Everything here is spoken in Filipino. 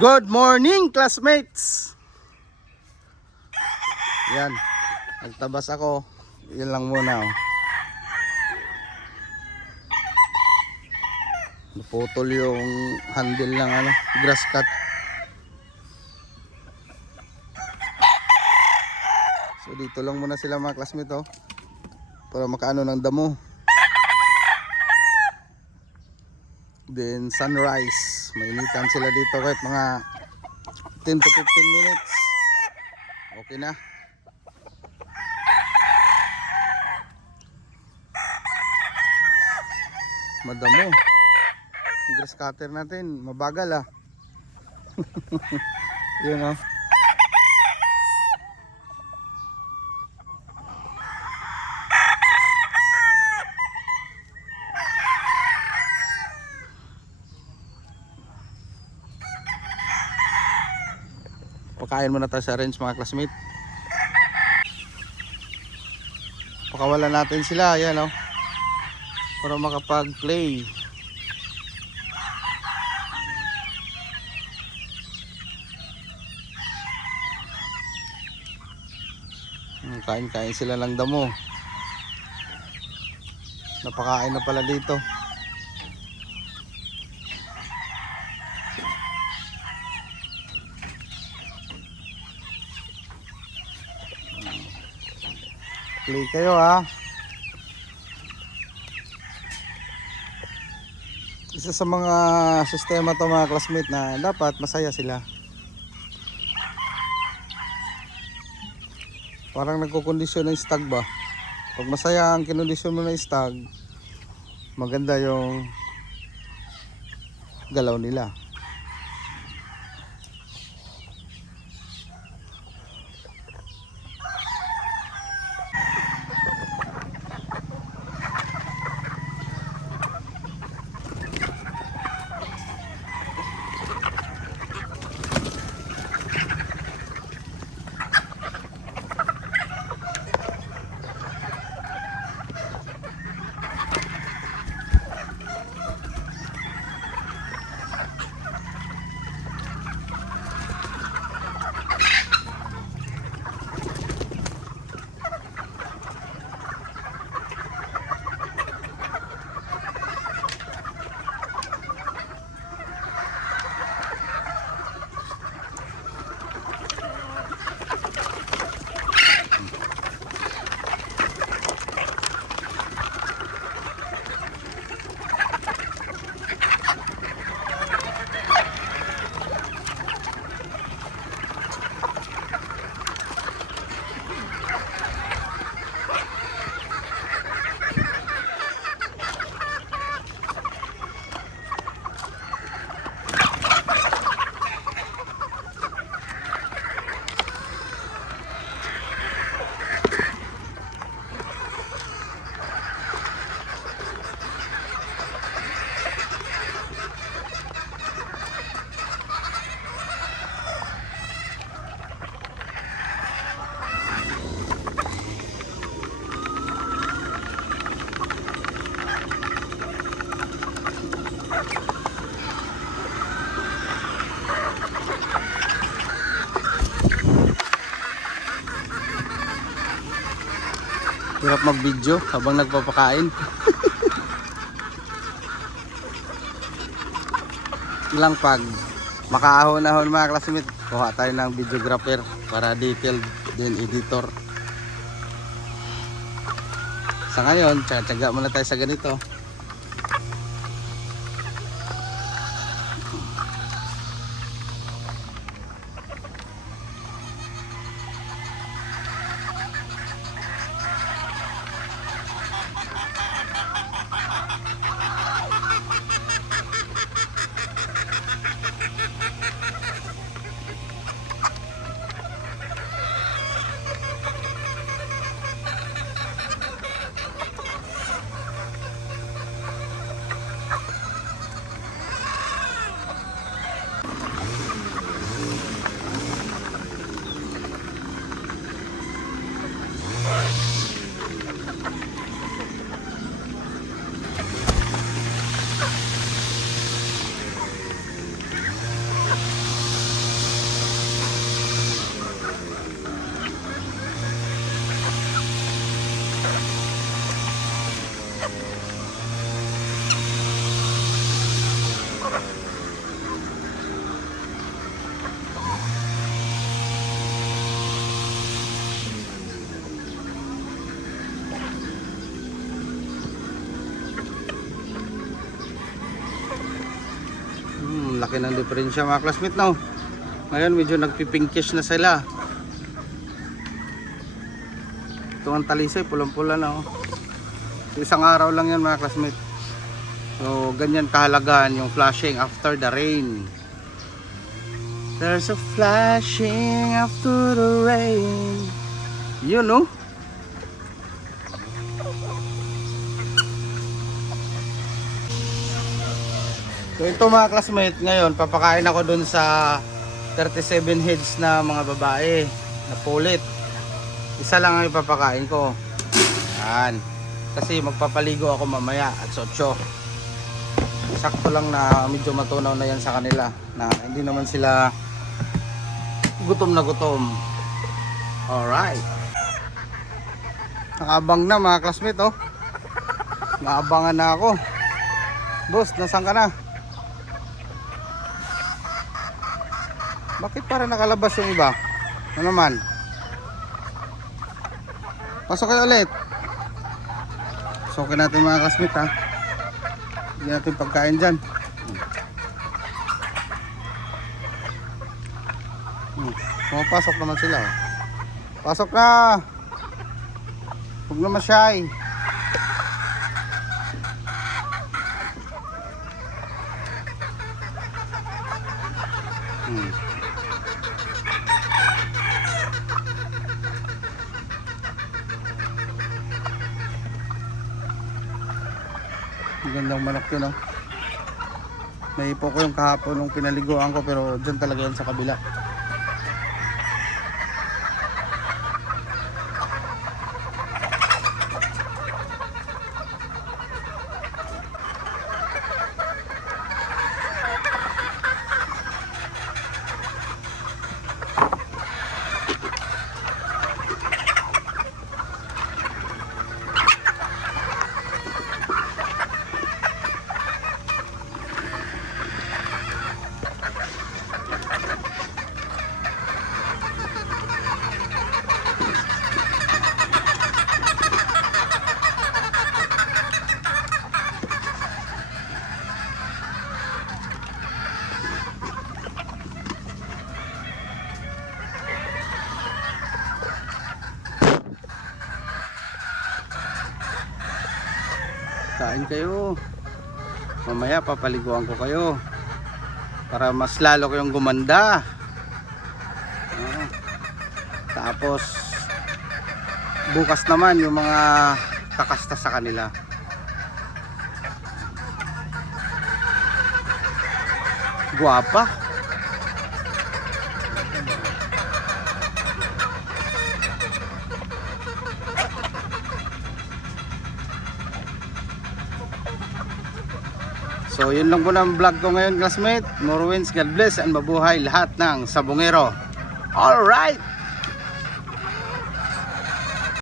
Good morning, classmates! Yan, nagtabas ako. Yan lang muna. Oh. Naputol yung handle ng grass cut. So dito lang muna sila mga classmates, oh, para makaano ng damo. Then sunrise, mainitan sila dito kahit mga 10 to 15 minutes. Okay na. Madamo. Grass cutter natin, mabagal ah. Yun oh. Pakain muna tayo sa range mga classmate. Pakawalan natin sila, yan oh, para makapag-play. Kain-kain sila ng damo. Napakain na pala dito. Play kayo ha. Isa sa mga sistema to mga classmate na dapat masaya sila. Parang nagkukondisyon ng stag ba. Pag masaya ang kinondisyon mo ng stag, maganda yung galaw nila. Hirap mag-video habang nagpapakain. Ilang pag makaahon-ahon mga classmate, kuha tayo ng videographer para detailed din editor. Sa ngayon, tsaga muna tayo sa ganito. laki ng diferensya mga classmate, no? Ngayon medyo nagpipinkish na sila. Ito ang talisay, pulang-pula na, oh. Isang araw lang yan mga classmate. So ganyan kahalagaan yung flashing after the rain. There's a flashing after the rain. Yun, no? So ito mga classmate, ngayon papakain ako dun sa 37 heads na mga babae na pulit. Isa lang ang ipapakain ko. Yan. Kasi magpapaligo ako mamaya at 8. Sakto lang na medyo matunaw na yan sa kanila, na hindi naman sila gutom na gutom. Alright. Nakabang na mga classmate, oh. Naabangan na ako. Boss, nasaan ka na? Bakit para nakalabas yung iba? Ano naman? Pasok kayo ulit. Pasokin natin mga classmate, ha. Hindi natin pagkain dyan. Pumapasok naman sila, oh. Pasok na. Huwag na masyay. Gandang manok yun, oh. Naipo ko yung kahapon nung pinaliguan ko, pero dyan talaga yan sa kabila. Kain kayo. Mamaya papaliguan ko kayo para mas lalo kayong gumanda. Tapos bukas naman yung mga kakasta sa kanila. Guwapa. So yun lang po ng vlog ko ngayon classmate. More winds, God bless, and mabuhay lahat ng sabongero. Alright!